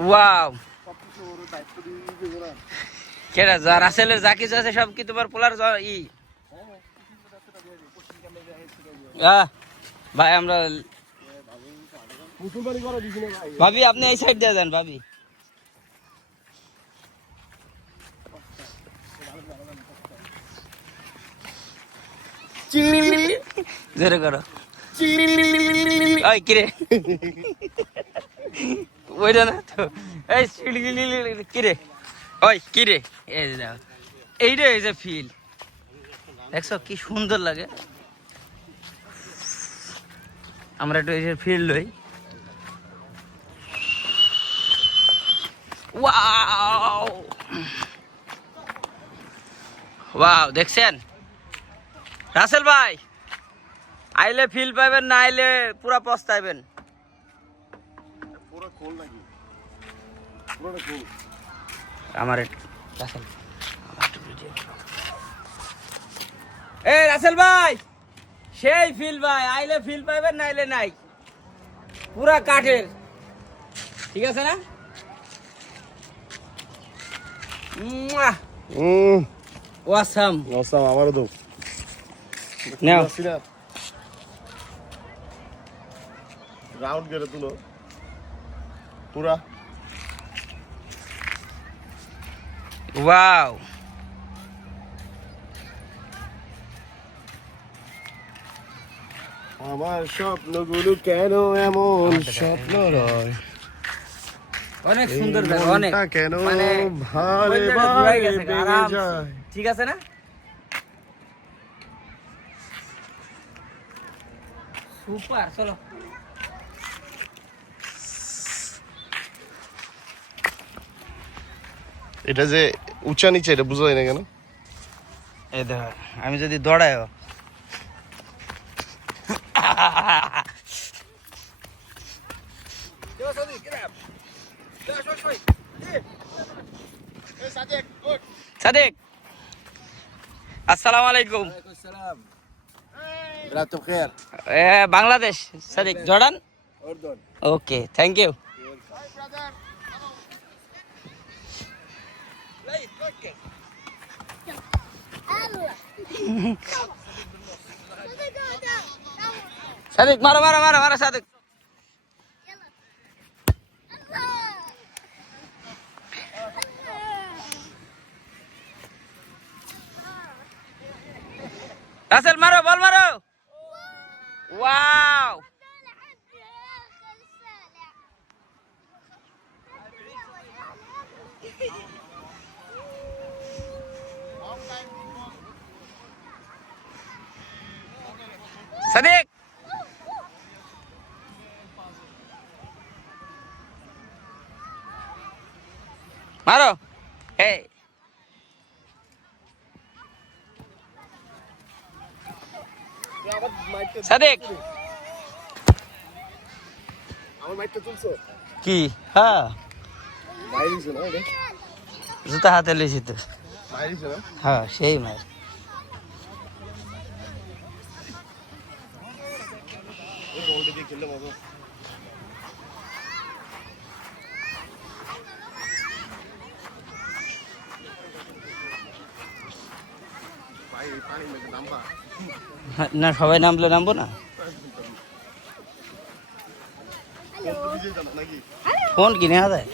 wow কেডা যা রাসেলের যা কিছু আছে সব কি তোমার পোলার ই ভাই আমরা ভাবি আপনি এই সাইড দিয়ে যান ভাবি জোরে করো ওই কিরে ওইটা না তো এই কিরে ওই কিরে এই দেখো এইটা এই যে ফিল দেখছো কি সুন্দর লাগে আমরা একটু এই যে ফিল লই ওয়াও ওয়াও দেখছেন রাসেল ভাই আইলে ফিল পাবেন না আইলে পুরা পস্তাইবেন পুরো খোল নাকি পুরো খোল আমার রাসেল এই রাসেল ভাই সেই ফিল ভাই আইলে ফিল পাবেন না আইলে নাই পুরা কাঠের ঠিক আছে না ওয়াসাম ওয়াসাম আমারও তো নাও রাউন্ড করে তুলো পুরা ওয়াও আমার স্বপ্নগুলো কেন এমন স্বপ্ন রয় অনেক সুন্দর অনেক কেন মানে ভারে ভারে বেড়ে যায় ঠিক আছে না সুপার চলো এটা যে উঁচা নিচে এটা বুঝা যায় না কেন এই দেখো আমি যদি দৌড়াইও সাদেক আসসালামু আলাইকুম Bangladesh Sadek Jordan okay thank you Sadek মারো মারো মারো মারো সাদেক রাসেল মারো বল মারো ওয়াও সাদিক মারো এই সাদিক আমার মাইকটা তুলছো কি হ্যাঁ মাইরিছো না এটা জুতা হাতে লইছি তো মাইরিছো না হ্যাঁ সেই মার এই বলটা দিয়ে খেললে মজা পানি মেঘে নামবা না সবাই নামলে নামবো না ফোন কিনে আদায়